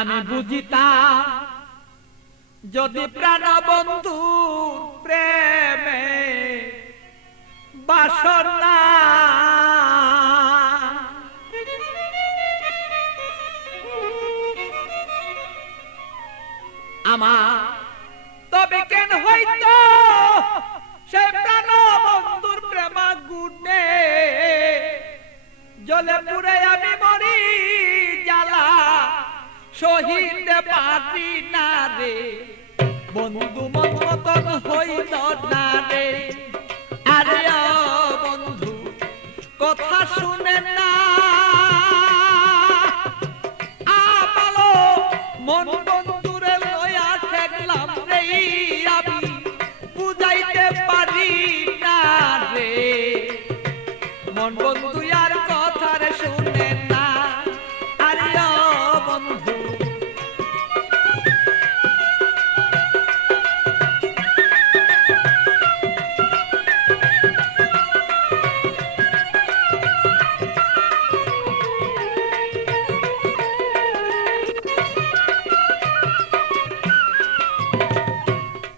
আমি বুঝিতাম যদি প্রাণ বন্ধু প্রেমে বাসনা আমার তবে কেন হইত সে প্রাণ বন্ধুর প্রেমাগুনে জলে পুরে আমি মরি জ্বালা সহিতে পারি না রে বন্ধু মন মতন হইল না রে আরে বন্ধু কথা শুনে না আমালো মন বন্ধুরে লয়া ঠেকলাম রে আমি বুঝাইতে পারি না রে মন বন্ধু আর কথা রে শুনে না আরে বন্ধু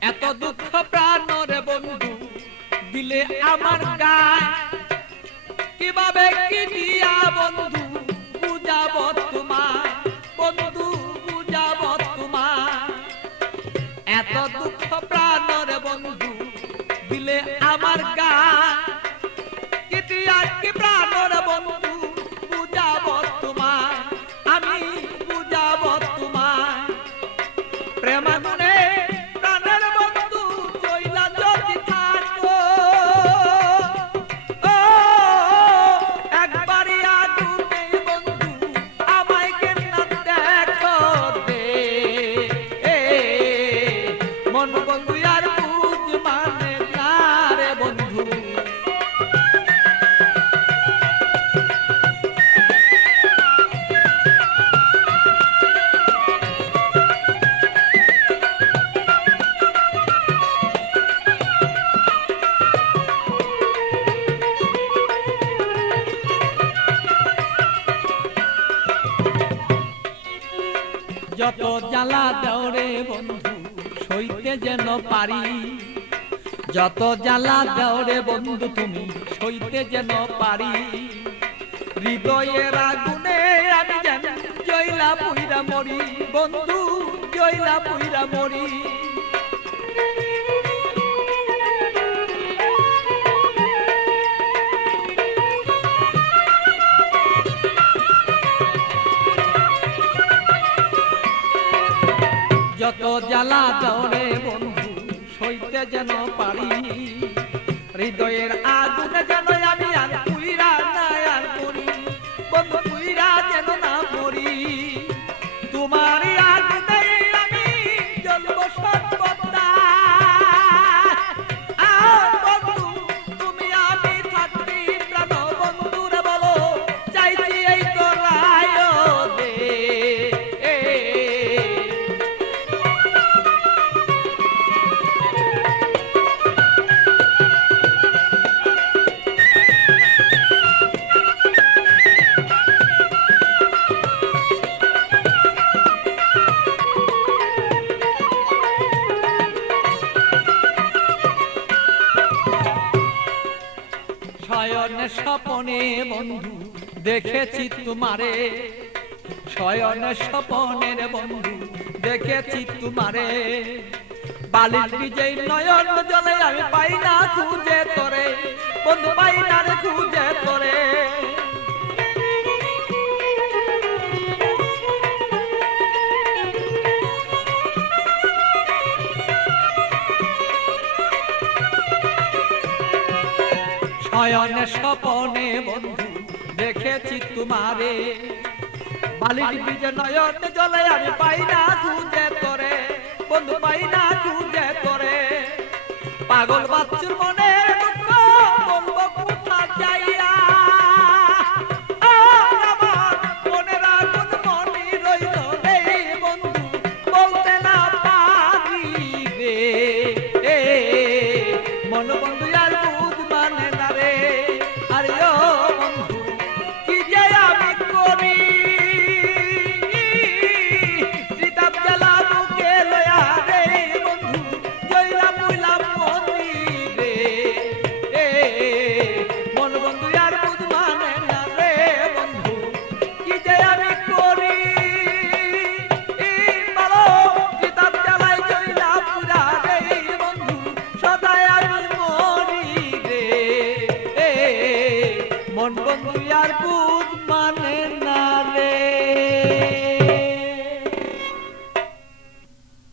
এত দুঃখ প্রাণরে বন্ধু দিলে আমার গায় কিভাবে কি দিয়া বন্ধু বুঝাব তোমার বন্ধু বুঝাব তোমার এত দুঃখ প্রাণরে বন্ধু দিলে আমার গায় কি দিয়া কি প্রাণরে বন্ধু বুঝাব তোমার আমি বুঝাব তোমার প্রেমাগুনে প্রাণের বন্ধু জইলা যদি থাকো ও একবারই আগুনে বন্ধু আমায় কেন দেখো দে মন বন্ধু আর বুঝ মানে না রে বন্ধু যত জ্বালা দেওরে বন্ধু সইতে যেন পারি যত জ্বালা দেওরে বন্ধু তুমি সইতে যেন পারি হৃদয়ের আগুনে আমি যেন জয়লা পুইরা মরি বন্ধু জয়লা পুইরা মরি যত জ্বালা দৌড়ে বন্ধু সইতে যেন পারি হৃদয়ের আগুনে যেন আমি আর পুইরা না আর মরি বন্ধু পুইরা যেন না মরি তোমার আগুনে আমি জ্বলব সর্বদা বন্ধু তুমি আমি থাকবি প্রাণ বন্ধুরে বলো চাইছি এই তো রায় দে শয়নে স্বপনে বন্ধু দেখেছি তোমারে শয়নে স্বপনের বন্ধু দেখেছি তোমারে বালির বিজয় নয়ন জলে আমি পাই না খুঁজে তোরে বন্ধু পাই না রে খুঁজে তোরে শয়নে স্বপনে বন্ধু দেখেছি তোমারে বালির বীজ নয়ন জলে আমি পাই না খুঁজে তোরে বন্ধু পাই না খুঁজে তোরে পাগল বাচ্চুর মনে দুঃখ বলবো কোথা যাইয়া আমার মনের আগুন মনে রইল রে বন্ধু বলতে না পারি রে মন বন্ধু আর বুঝ মানে না রে আরে ও বন্ধু কি যে আমি করি মন বন্ধু আর